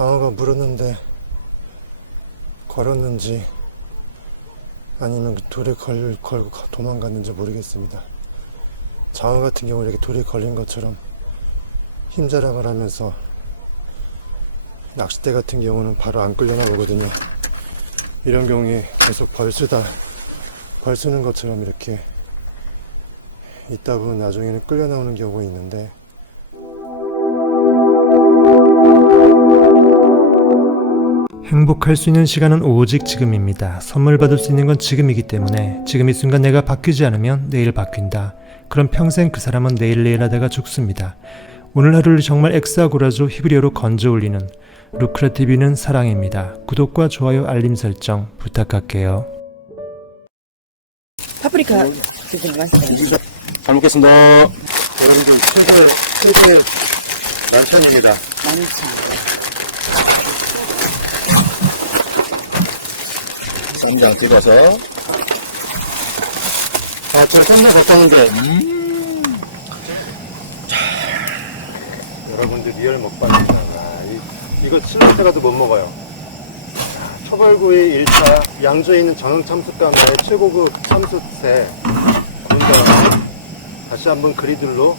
장어가 물었는데 걸었는지 아니면 그 돌에 걸, 걸고 가- 도망갔는지 모르겠습니다. 장어 같은 경우는 이렇게 돌에 걸린 것처럼 힘자랑을 하면서 낚싯대 같은 경우는 바로 안 끌려나오거든요. 이런 경우에 계속 벌쓰다 벌쓰는 것처럼 이렇게 있다고 나중에는 끌려나오는 경우가 있는데 행복할 수 있는 시간은 오직 지금입니다. 선물 받을 수 있는 건 지금이기 때문에 지금 이 순간 내가 바뀌지 않으면 내일 바뀐다. 그럼 평생 그 사람은 내일 내일 하다가 죽습니다. 오늘 하루를 정말 엑사고라조 히브리어로 건져 올리는 루크라 TV는 사랑입니다. 구독과 좋아요 알림 설정 부탁할게요. 파프리카 고기 잘, 잘 먹겠습니다. 여러분들 최고의 최고의 만찬입니다. 쌈장 찍어서. 아, 저 샌드 왔는데 음. 여러분들 리얼 먹방입니다. 와, 이, 이거 칠로테 가도 못 먹어요. 야, 초벌구이 1차 양주에 있는 장흥 참숯가마의 최고급 참숯에 구운 다음에 다시 한번 그리들로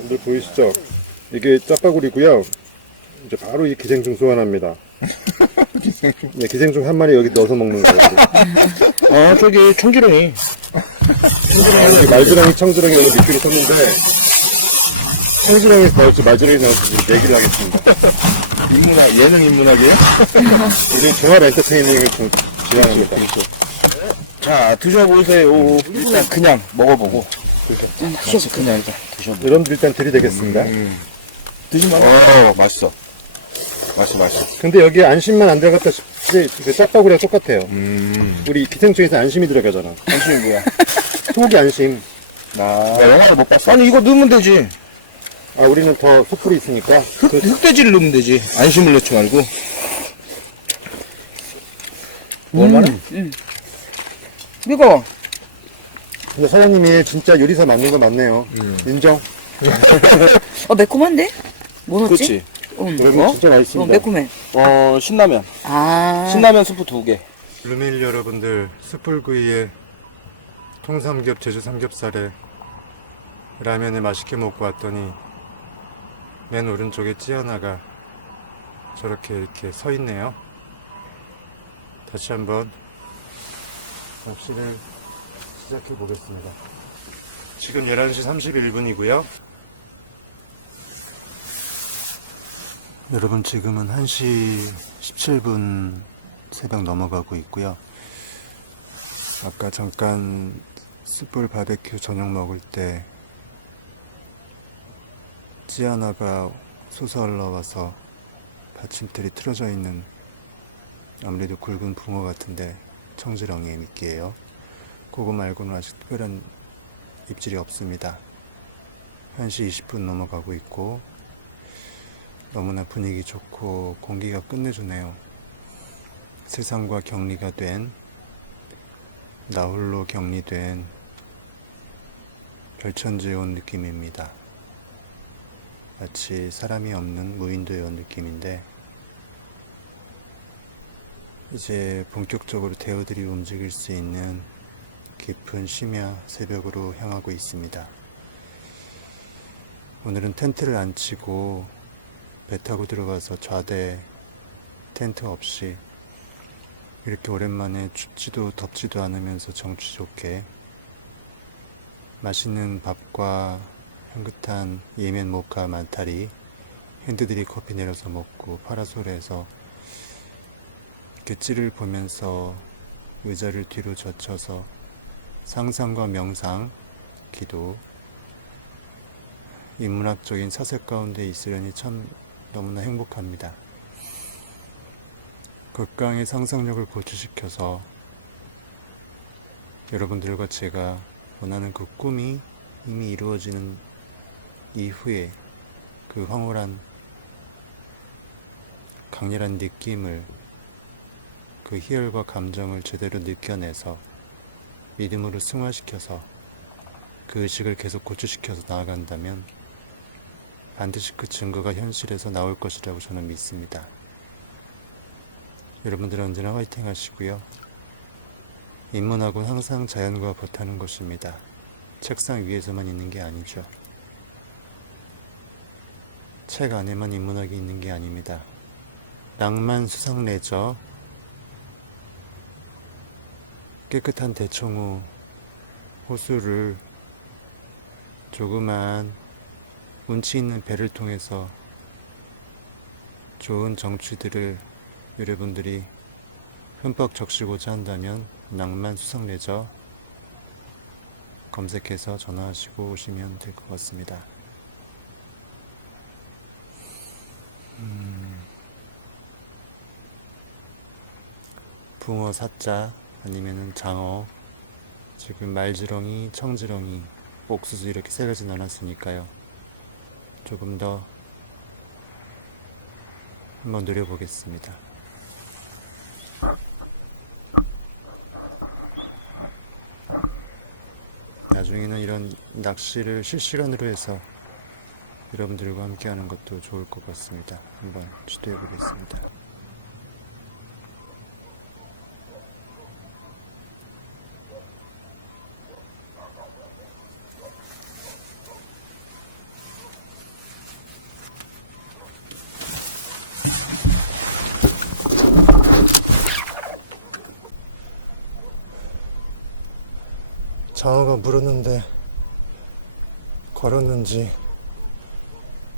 여러분들 보이시죠? 이게 짜파구리고요. 이제 바로 이 기생충 소환합니다. 기생충. 네, 기생충 한 마리 여기 넣어서 먹는 거예요. 아, 저기 청지렁이. 청지렁이 하나 있는데. 말지렁이 청지렁이 오늘 미끼로 썼는데 청지렁이 나올지 말지렁이 나올지 좀 얘기를 하겠습니다. 인문학, 예능 인문학이에요? 우리 종합 엔터테이닝을 그 그렇죠, 그렇죠. 자, 드셔보세요. 일단 그냥 먹어보고. 드셔. 자, 다 같이 그냥 일단 드셔보세요. 여러분들 일단 들이대겠습니다. 음. 드시면. 어, 맛있어. 맛있어, 맛있어. 근데 여기 안심만 안 들어갔다 싶지 그 짝바구리랑 똑같아요. 음. 우리 기생충에서 안심이 들어가잖아. 안심이 뭐야? 소고기 안심. 나 영화를 못 봤어. 아니, 이거 넣으면 되지. 아 우리는 더 숯불이 있으니까. 흑, 흑돼지를 넣으면 되지. 안심을 넣지 말고. 먹을만해? 뜨거워 근데 사장님이 진짜 요리사 맞는 거 맞네요. 음. 인정. 어 매콤한데? 뭐 넣었지? 그렇지. 여러분 어? 진짜 어 맛있습니다. 매콤해 어, 신라면. 아 신라면 스프 두 개. 루메일 여러분들 숯불구이에 통삼겹 제주 삼겹살에 라면을 맛있게 먹고 왔더니 맨 오른쪽에 찌하나가 저렇게 이렇게 서 있네요. 다시 한번 낚시를 시작해 보겠습니다. 지금 11시 31분이고요. 여러분 지금은 1시 17분 새벽 넘어가고 있고요. 아까 잠깐 숯불 바베큐 저녁 먹을 때 찌아나가 솟아 올라와서 받침틀이 틀어져 있는 아무래도 굵은 붕어 같은데 청지렁이 미끼예요. 그거 말고는 아직 특별한 입질이 없습니다. 1시 20분 넘어가고 있고 너무나 분위기 좋고 공기가 끝내주네요. 세상과 격리가 된 나홀로 격리된 별천지에 온 느낌입니다. 마치 사람이 없는 무인도에 온 느낌인데 이제 본격적으로 대어들이 움직일 수 있는 깊은 심야 새벽으로 향하고 있습니다. 오늘은 텐트를 안 치고 배 타고 들어가서 좌대 텐트 없이 이렇게 오랜만에 춥지도 덥지도 않으면서 정취 좋게 맛있는 밥과 향긋한 예멘 모카 마타리 핸드드립 커피 내려서 먹고 파라솔에서 갯지를 보면서 의자를 뒤로 젖혀서 상상과 명상, 기도, 인문학적인 사색 가운데 있으려니 참 너무나 행복합니다. 극강의 상상력을 보충시켜서 여러분들과 제가 원하는 그 꿈이 이미 이루어지는 이후에 그 황홀한 강렬한 느낌을 그 희열과 감정을 제대로 느껴내서 믿음으로 승화시켜서 그 의식을 계속 고취시켜서 나아간다면 반드시 그 증거가 현실에서 나올 것이라고 저는 믿습니다. 여러분들 언제나 화이팅 하시고요. 인문학은 항상 자연과 같다는 것입니다. 책상 위에서만 있는 게 아니죠. 책 안에만 인문학이 있는 게 아닙니다. 낭만 수상 레저 깨끗한 대청호 호수를 조그만 운치 있는 배를 통해서 좋은 정취들을 여러분들이 흠뻑 적시고자 한다면 낭만 수상 레저 검색해서 전화하시고 오시면 될 것 같습니다. 붕어 사자 아니면 장어 지금 말지렁이, 청지렁이, 옥수수 이렇게 세 가지 나눴으니까요. 조금 더 한번 노려보겠습니다. 나중에는 이런 낚시를 실시간으로 해서 여러분들과 함께 하는 것도 좋을 것 같습니다. 한번 시도해 보겠습니다. 장어가 물었는데 걸었는지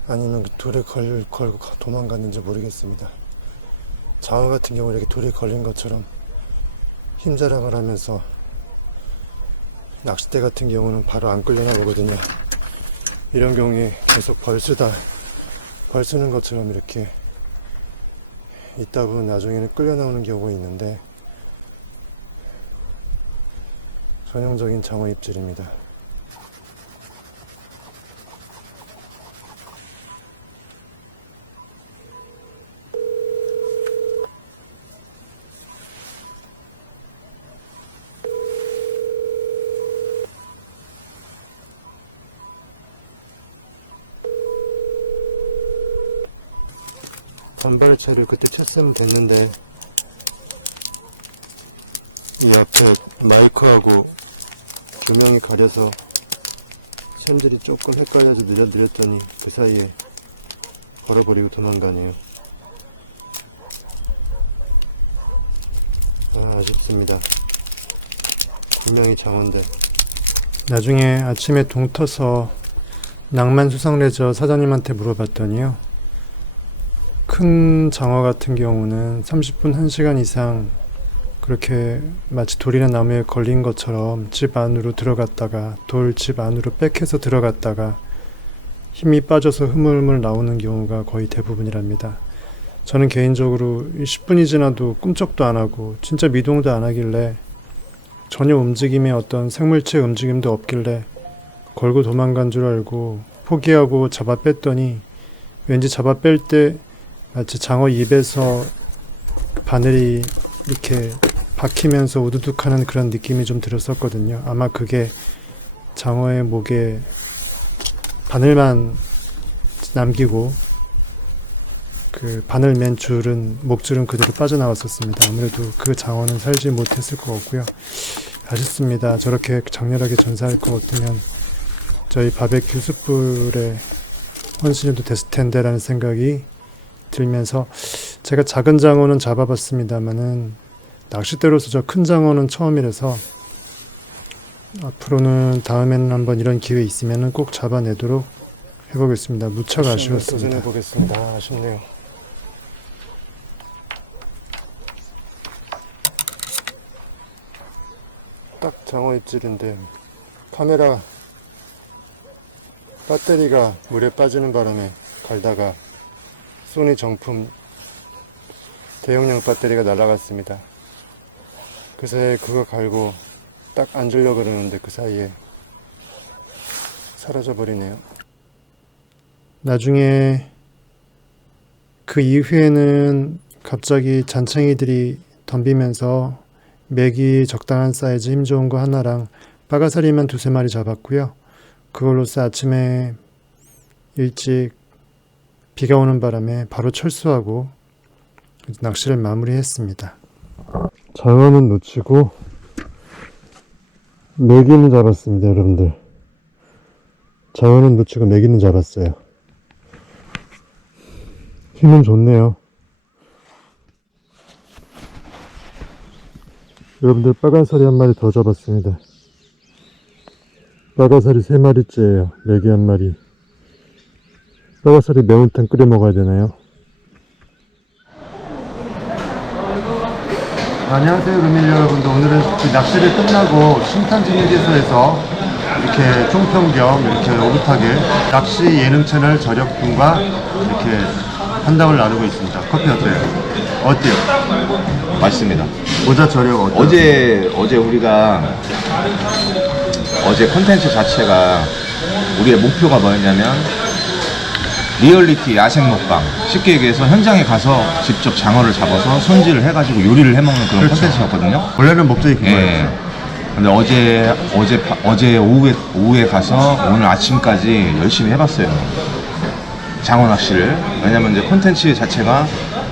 아니면 그 돌에 걸, 걸고 도망갔는지 모르겠습니다. 장어 같은 경우는 이렇게 돌에 걸린 것처럼 힘자랑을 하면서 낚싯대 같은 경우는 바로 안 끌려나오거든요. 이런 경우에 계속 벌쓰다 벌쓰는 것처럼 이렇게 있다고 나중에는 끌려나오는 경우가 있는데 전형적인 장어 입질입니다. 단발의 채를 그때 쳤으면 됐는데 이 앞에 마이크하고 조명이 가려서 샘들이 조금 헷갈려서 느려 느렸더니 그 사이에 걸어버리고 도망가네요. 아, 아쉽습니다. 분명히 장어인데. 나중에 아침에 동 터서 낭만 수상레저 사장님한테 물어봤더니요. 큰 장어 같은 경우는 30분 1시간 이상 그렇게 마치 돌이나 나무에 걸린 것처럼 집 안으로 들어갔다가 돌 집 안으로 백해서 들어갔다가 힘이 빠져서 흐물흐물 나오는 경우가 거의 대부분이랍니다. 저는 개인적으로 10분이 지나도 꿈쩍도 안 하고 진짜 미동도 안 하길래 전혀 움직임에 어떤 생물체 움직임도 없길래 걸고 도망간 줄 알고 포기하고 잡아 뺐더니 왠지 잡아 뺄 때 마치 장어 입에서 바늘이 이렇게 박히면서 우두둑하는 그런 느낌이 좀 들었었거든요. 아마 그게 장어의 목에 바늘만 남기고 그 바늘 맨 줄은 목줄은 그대로 빠져나왔었습니다. 아무래도 그 장어는 살지 못했을 것 같고요. 아쉽습니다. 저렇게 장렬하게 전사할 것 같으면 저희 바베큐 숯불에 헌신해도 됐을 텐데라는 생각이 들면서 제가 작은 장어는 잡아봤습니다만은 낚싯대로서 저 큰 장어는 처음이라서 앞으로는 다음에는 한번 이런 기회 있으면은 꼭 잡아내도록 해보겠습니다. 무척 아쉬웠습니다. 해보겠습니다. 아쉽네요. 딱 장어 입질인데 카메라 배터리가 물에 빠지는 바람에 갈다가 소니 정품 대용량 배터리가 날아갔습니다. 그 사이에 그거 갈고 딱 앉으려고 그러는데 그 사이에 사라져 버리네요. 나중에 그 이후에는 갑자기 잔챙이들이 덤비면서 맥이 적당한 사이즈 힘 좋은 거 하나랑 빠가사리만 두세 마리 잡았고요. 그걸로써 아침에 일찍 비가 오는 바람에 바로 철수하고 낚시를 마무리했습니다. 장어는 놓치고 메기는 잡았습니다, 여러분들. 장어는 놓치고 메기는 잡았어요. 힘은 좋네요. 여러분들 빨간살이 한 마리 더 잡았습니다. 빨간살이 세 마리째예요. 메기 한 마리. 빨간살이 매운탕 끓여 먹어야 되나요? 안녕하세요 루밀 여러분들 오늘은 그 낚시를 끝나고 신탄진리에서에서 이렇게 총평 겸 이렇게 오붓하게 낚시 예능 채널 저력분과 이렇게 한담을 나누고 있습니다 커피 어때요? 어때요? 맛있습니다. 모자 저력 어때요? 어제 어제 우리가 어제 콘텐츠 자체가 우리의 목표가 뭐였냐면 리얼리티 야생 먹방 쉽게 얘기해서 현장에 가서 직접 장어를 잡아서 손질을 해가지고 요리를 해먹는 그런 그렇죠. 콘텐츠였거든요. 원래는 목적이 그거예요 예. 근데 어제 어제 바- 어제 오후에 오후에 가서 오늘 아침까지 열심히 해봤어요. 장어 낚시를 왜냐면 이제 콘텐츠 자체가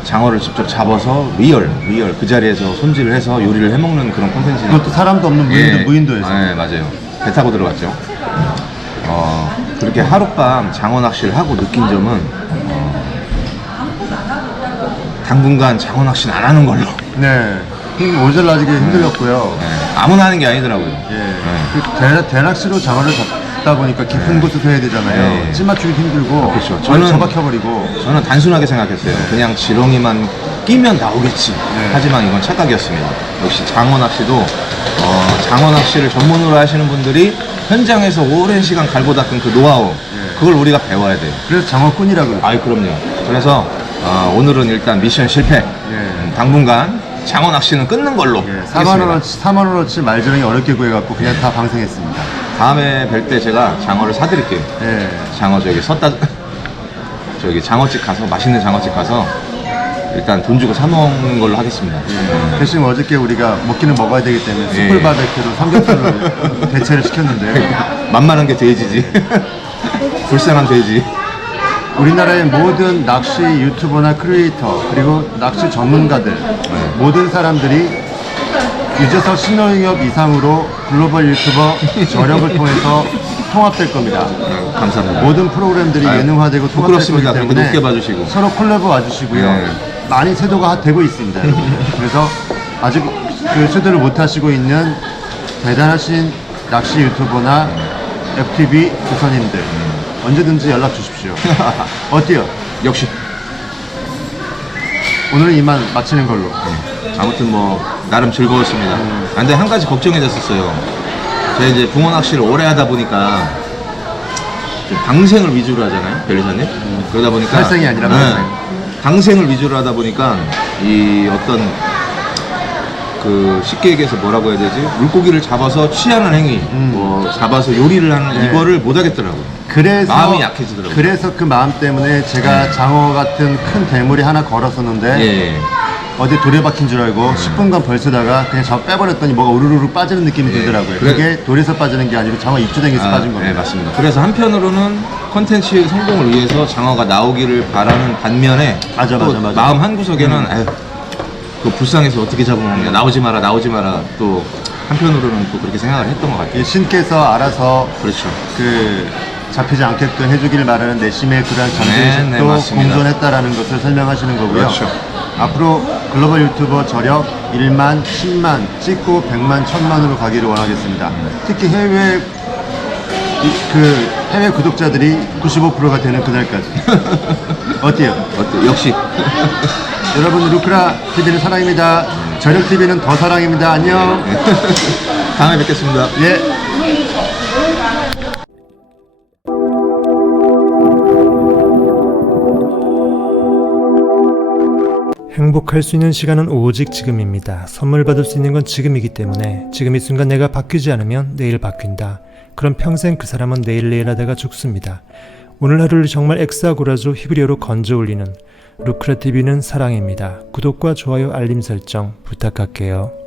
장어를 직접 잡아서 리얼 리얼 그 자리에서 손질을 해서 요리를 해먹는 그런 콘텐츠니까 그것도 사람도 없는 무인도, 예. 무인도에서 네, 맞아요. 배 타고 들어갔죠. 어, 그렇게 하룻밤 장어 낚시를 하고 느낀 점은 어, 당분간 장어 낚시는 안 하는 걸로. 네힘 오절나지게 힘들었고요 네, 아무나 하는 게 아니더라고요. 예. 네. 그 대, 대낚시로 장어를 잡다 보니까 깊은 곳에서 해야 되잖아요 네. ጭ 맞추기 힘들고 그렇죠. 저는 저는- 처박혀버리고 저는 단순하게 생각했어요. 그냥 지렁이만 끼면 나오겠지. 네. 하지만 이건 착각이었습니다. 역시 장어 낚시도 어, 장어 낚시를 전문으로 하시는 분들이 현장에서 오랜 시간 갈고 닦은 그 노하우 네. 그걸 우리가 배워야 돼요. 그래서 장어꾼이라고 그래요 아이 그럼요. 그래서 어, 오늘은 일단 미션 실패. 음, 당분간 장어 낚시는 끊는 걸로. 예, 하겠습니다. 4만원어치, 4만 원어치 말지렁이 어렵게 구해갖고 그냥 다 방생했습니다. 다음에 뵐 때 제가 장어를 사드릴게요. 예. 장어 저기 섰다 저기 장어집 가서 맛있는 장어집 가서 일단 돈 주고 사 먹는 걸로 하겠습니다. 대신 어저께 우리가 먹기는 먹어야 되기 때문에 예. 숯불 바베큐로 삼겹살로 대체를 시켰는데 만만한 게 돼지지. 불쌍한 돼지. 우리나라의 모든 낚시 유튜버나 크리에이터 그리고 낚시 전문가들 네. 모든 사람들이 유재석 신호영역 이상으로 글로벌 유튜버 저력을 통해서 통합될 겁니다. 네, 감사합니다. 모든 프로그램들이 아유, 예능화되고 통합될 거기 부끄럽습니다. 그렇게 때문에 높게 봐주시고. 서로 콜라보 와주시고요. 네. 많이 세도가 되고 있습니다. 그래서 아직 그 세도를 못 하시고 있는 대단하신 낚시 유튜버나 FTV 조선님들 언제든지 연락 주십시오. 어때요? 역시. 오늘은 이만 마치는 걸로. 아무튼 뭐 나름 즐거웠습니다. 아, 근데 한 가지 걱정이 됐었어요. 제가 이제 붕어 낚시를 오래 하다 보니까 좀 방생을 위주로 하잖아요, 변리사님. 그러다 보니까 살생이 아니라 네, 방생. 방생을 위주로 하다 보니까 이 어떤 그 쉽게 얘기해서 뭐라고 해야 되지? 물고기를 잡아서 취하는 행위, 뭐 잡아서 요리를 하는 음. 네. 이거를 못 하겠더라고요. 그래서 마음이 약해지더라고요. 그래서 그 마음 때문에 제가 장어 같은 큰 대물이 하나 걸었었는데 예. 어디 돌에 박힌 줄 알고 10분간 벌 쓰다가 그냥 저 빼버렸더니 뭐가 우르르 빠지는 느낌이 예. 들더라고요. 그래- 그게 돌에서 빠지는 게 아니고 장어 입주댕에서 아, 빠진 겁니다. 네, 맞습니다. 그래서 한편으로는 컨텐츠 성공을 위해서 장어가 나오기를 바라는 반면에 맞아, 또 맞아, 맞아. 마음 한구석에는 아유, 그 불쌍해서 어떻게 잡아먹냐 나오지 마라 나오지 마라 또 한편으로는 또 그렇게 생각을 했던 것 같아요. 이 신께서 알아서 그렇죠. 그 잡히지 않게끔 해주길 바라는 내심의 그러한 네, 네, 맞습니다. 공존했다라는 것을 설명하시는 거고요. 그렇죠. 앞으로 글로벌 유튜버 저력 1만, 10만, 찍고 100만, 1000만으로 가기를 원하겠습니다. 특히 해외 이- 그 해외 구독자들이 95%가 되는 그날까지. 어때요? 어때? 역시 여러분 루크라 TV는 사랑입니다. 저력 TV는 더 사랑입니다. 안녕. 다음에 뵙겠습니다. 예. 행복할 수 있는 시간은 오직 지금입니다. 선물 받을 수 있는 건 지금이기 때문에 지금 이 순간 내가 바뀌지 않으면 내일 바뀐다. 그럼 평생 그 사람은 내일 내일 하다가 죽습니다. 오늘 하루를 정말 엑사고라조 히브리어로 건져 올리는 루크라 TV는 사랑입니다. 구독과 좋아요 알림 설정 부탁할게요.